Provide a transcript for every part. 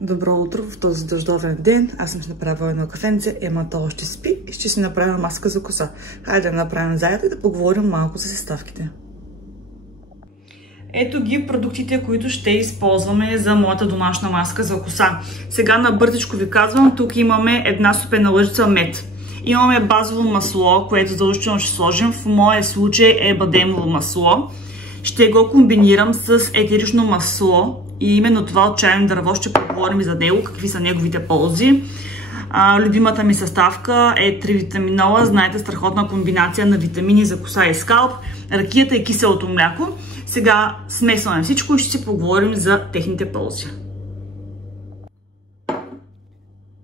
Добро утро в този дъждовен ден. Аз съм си направила едно кафенце, Ема то още спи и ще си направя маска за коса. Хайде да направим заедно и да поговорим малко за съставките. Ето ги продуктите, които ще използваме за моята домашна маска за коса. Сега на бързичко ви казвам, тук имаме една супена лъжица мед. Имаме базово масло, което задължително ще сложим. В моя случай е бадемово масло. Ще го комбинирам с етерично масло и именно това от чайно дърво ще поговорим за него, какви са неговите ползи. Любимата ми съставка е тривитаминола. Знаете, страхотна комбинация на витамини за коса и скалп, ракията и киселото мляко. Сега смесваме всичко и ще си поговорим за техните ползи.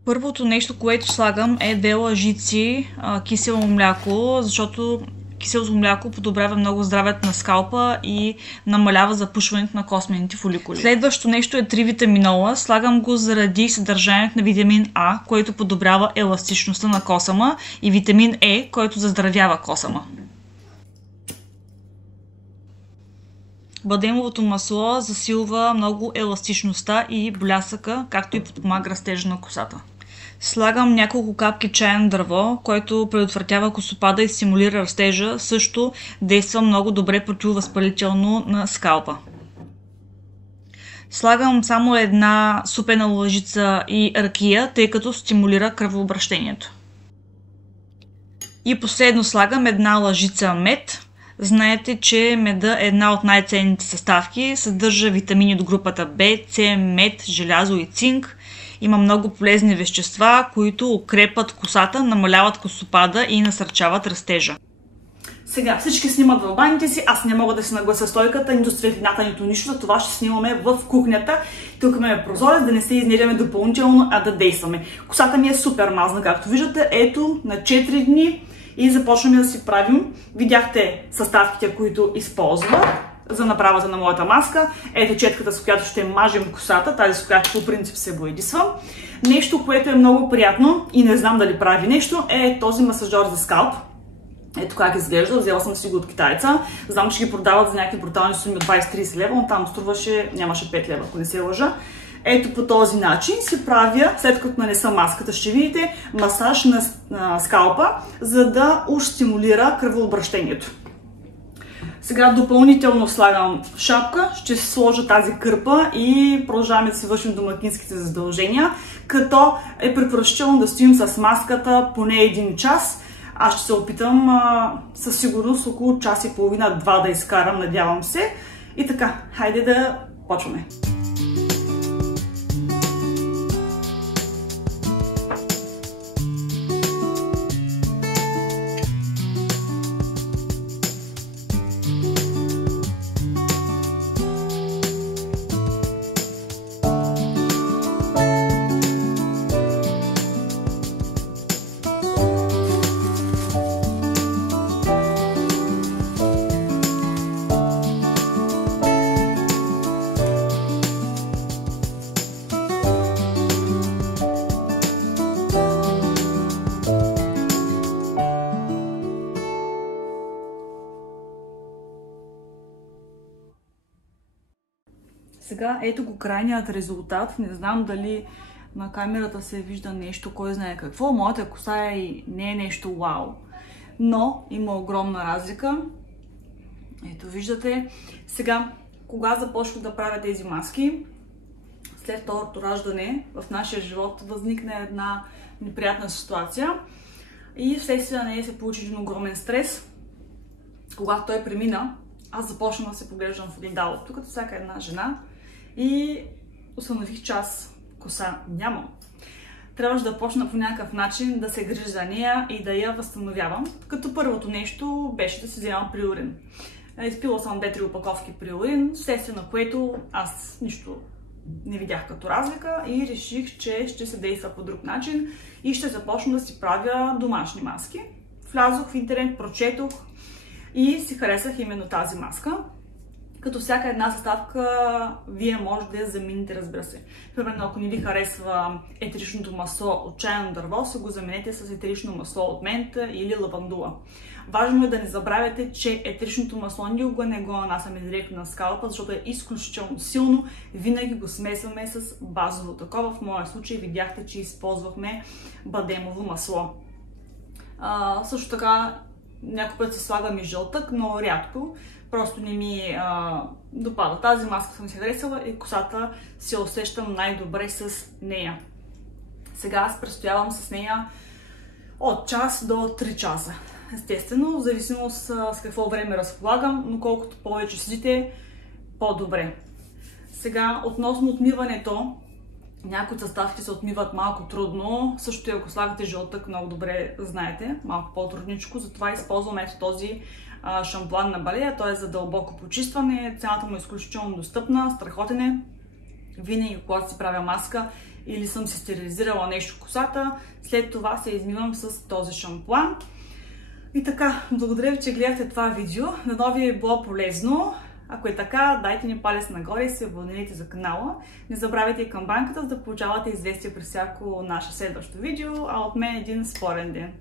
Първото нещо, което слагам е 2 лъжици кисело мляко, защото киселото мляко подобрява много здравето на скалпа и намалява запушването на космените фоликули. Следващото нещо е тривитаминола. Слагам го заради съдържанието на витамин А, който подобрява еластичността на косама, и витамин Е, който заздравява косама. Бадемовото масло засилва много еластичността и блясъка, както и подпомага растежа на косата. Слагам няколко капки чайно дърво, който предотвратява косопада и стимулира растежа. Също действа много добре противовъзпалително на скалпа. Слагам само една супена лъжица и ракия, тъй като стимулира кръвообращението. И последно слагам една лъжица мед. Знаете, че меда е една от най-ценните съставки. Съдържа витамини от групата В, С, мед, желязо и цинк. Има много полезни вещества, които укрепват косата, намаляват косопада и насърчават растежа. Сега всички снимат в баните си, аз не мога да си наглася стойката, нито светлината, нито нищо, за това ще снимаме в кухнята. Тук имаме прозорец, да не се изнервяме допълнително, а да действаме. Косата ми е супер мазна, както виждате, ето на 4 дни и започваме да си правим. Видяхте съставките, които използвам за направата на моята маска. Ето четката, с която ще мажем косата, тази с която по принцип се боядисвам. Нещо, което е много приятно и не знам дали прави нещо, е този масажор за скалп. Ето как изглежда, взела съм си го от китайца. Знам, че ги продават за някакви брутални суми от 20-30 лева, но там струваше, нямаше 5 лева, ако не се лъжа. Ето по този начин си правя, след като нанеса маската, ще видите, масаж на скалпа, за да уж стимулира кръвообращението. Сега допълнително слагам шапка, ще сложа тази кърпа и продължаваме да си вършим домакинските задължения, като е препоръчително да стоим с маската поне 1 час. Аз ще се опитам със сигурност около час и половина-2 да изкарам, надявам се. И така, хайде да почваме. Сега ето го крайният резултат. Не знам дали на камерата се вижда нещо, кой знае какво. Моята коса не е нещо вау, но има огромна разлика. Ето виждате. Сега, кога започвах да правя тези маски? След второто раждане в нашия живот възникна една неприятна ситуация и вследствие на нея се получи един огромен стрес. Когато той премина, аз започнах да се поглеждам в огледалото, като всяка една жена, и установих, че аз коса нямам. Трябваше да почна по някакъв начин да се грижа за нея и да я възстановявам. Като първото нещо беше да си вземам приорин. Изпила съм 2-3 опаковки приорин, вследствие на което аз нищо не видях като разлика и реших, че ще се действа по друг начин и ще започна да си правя домашни маски. Влязох в интернет, прочетох и си харесах именно тази маска. Като всяка една съставка, вие може да я замените, разбира се. Примерно, ако не ви харесва етеричното масло от чайно дърво, се го заменете с етерично масло от мента или лавандула. Важно е да не забравяте, че етеричното масло никога не го нанасяме директно на скалпа, защото е изключително силно. Винаги го смесваме с базово такова. В моя случай видяхте, че използвахме бадемово масло. Също така, някой път се слагам и жълтък, но рядко. Просто не ми допада. Тази маска съм си харесала и косата се усещам най-добре с нея. Сега аз престоявам с нея от час до 3 часа. Естествено, в зависимост с какво време разполагам, но колкото повече седите, по-добре. Сега, относно отмиването, някои съставки се отмиват малко трудно. Също и ако слагате жълтък, много добре знаете, малко по-трудничко. Затова използвам ето този шампуан на Балея. Той е за дълбоко почистване. Цената му е изключително достъпна, страхотен е. Винаги, когато си правя маска или съм си стерилизирала нещо в косата, след това се измивам с този шампуан. И така, благодаря ви, че гледахте това видео. Дано ви е било полезно. Ако е така, дайте ни палец нагоре и се абонирайте за канала. Не забравяйте и камбанката, за да получавате известия при всяко наше следващо видео, а от мен един спорен ден.